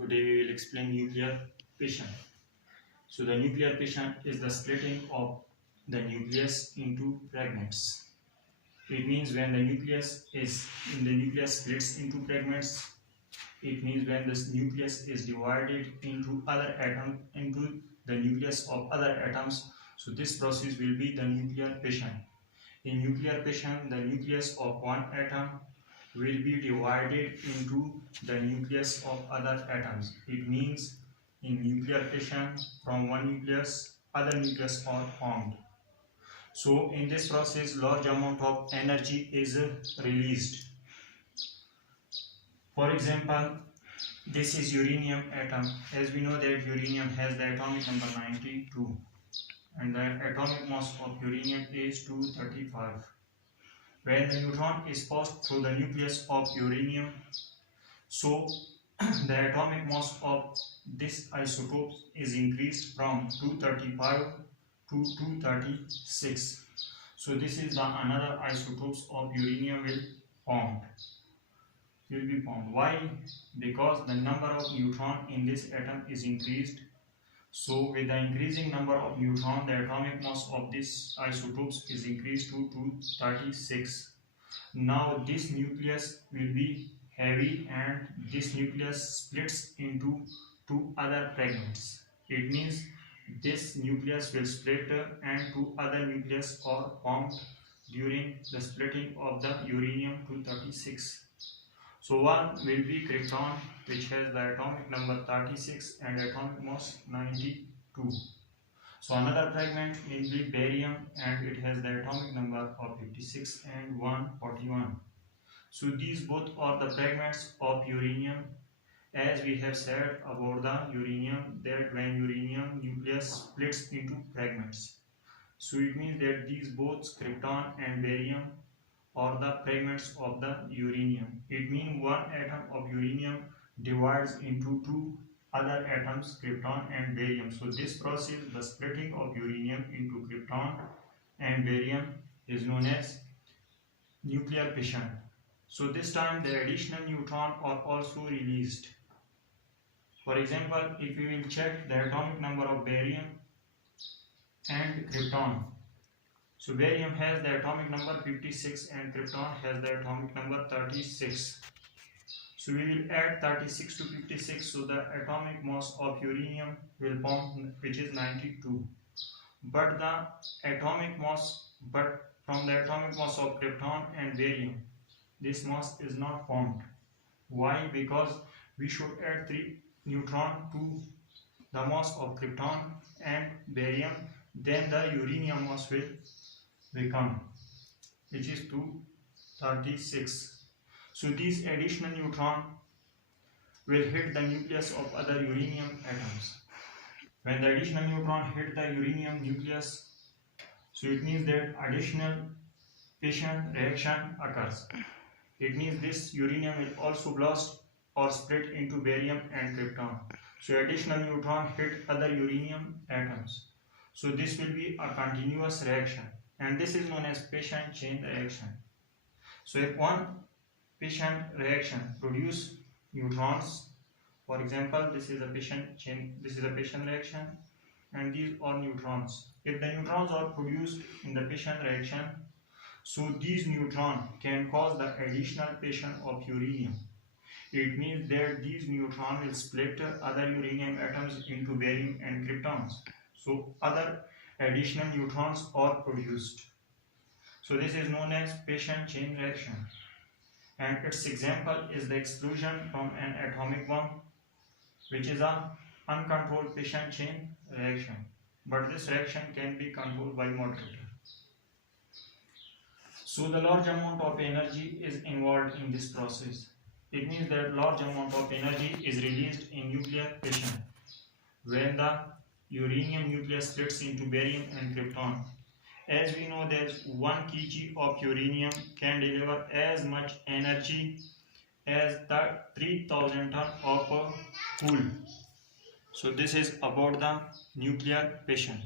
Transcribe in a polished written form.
Today we will explain nuclear fission. So the nuclear fission is the splitting of the nucleus into fragments. It means when the nucleus splits into fragments. It means when this nucleus is divided into other atoms into the nucleus of other atoms. So this process will be the nuclear fission. In nuclear fission, the nucleus of one atom will be divided into the nucleus of other atoms. It means in nuclear fission, from one nucleus, other nucleus are formed. So in this process, large amount of energy is released. For example, this is uranium atom. As we know that uranium has the atomic number 92 and the atomic mass of uranium is 235. When the neutron is passed through the nucleus of uranium, so the atomic mass of this isotope is increased from 235 to 236. So this is the another isotopes of uranium will be formed. Why? Because the number of neutron in this atom is increased. So with the increasing number of neutron, the atomic mass of this isotopes is increased to 236. Now this nucleus will be heavy and this nucleus splits into two other fragments. It means this nucleus will split and two other nucleus are formed during the splitting of the uranium-236. So one will be krypton, which has the atomic number 36 and atomic mass 92. So another fragment will be barium and it has the atomic number of 56 and 141. So these both are the fragments of uranium. As we have said about the uranium, that when uranium nucleus splits into fragments. So it means that these both krypton and barium are the fragments of the uranium. It means one atom of uranium divides into two other atoms, krypton and barium. So this process, the splitting of uranium into krypton and barium, is known as nuclear fission. So this time the additional neutron are also released. For example, if we will check the atomic number of barium and krypton. So barium has the atomic number 56 and krypton has the atomic number 36. So we will add 36 to 56, so the atomic mass of uranium will form, which is 92. But from the atomic mass of krypton and barium, this mass is not formed. Why? Because we should add 3 neutron to the mass of krypton and barium, then the uranium mass will become, which is 236. So these additional neutron will hit the nucleus of other uranium atoms. When the additional neutron hit the uranium nucleus, so it means that additional fission reaction occurs. It means this uranium will also blast or split into barium and krypton. So additional neutron hit other uranium atoms. So this will be a continuous reaction, and this is known as fission chain reaction. So if one fission reaction produce neutrons, for example, this is a fission reaction, and these are neutrons. If the neutrons are produced in the fission reaction, so these neutrons can cause the additional fission of uranium. It means that these neutrons will split other uranium atoms into barium and kryptons. So other additional neutrons are produced. So this is known as fission chain reaction. And its example is the explosion from an atomic bomb, which is an uncontrolled fission chain reaction. But this reaction can be controlled by moderator. So the large amount of energy is involved in this process. It means that large amount of energy is released in nuclear fission when the uranium nucleus splits into barium and krypton. As we know that 1 kg of uranium can deliver as much energy as the 3000 ton of coal. So this is about the nuclear fission.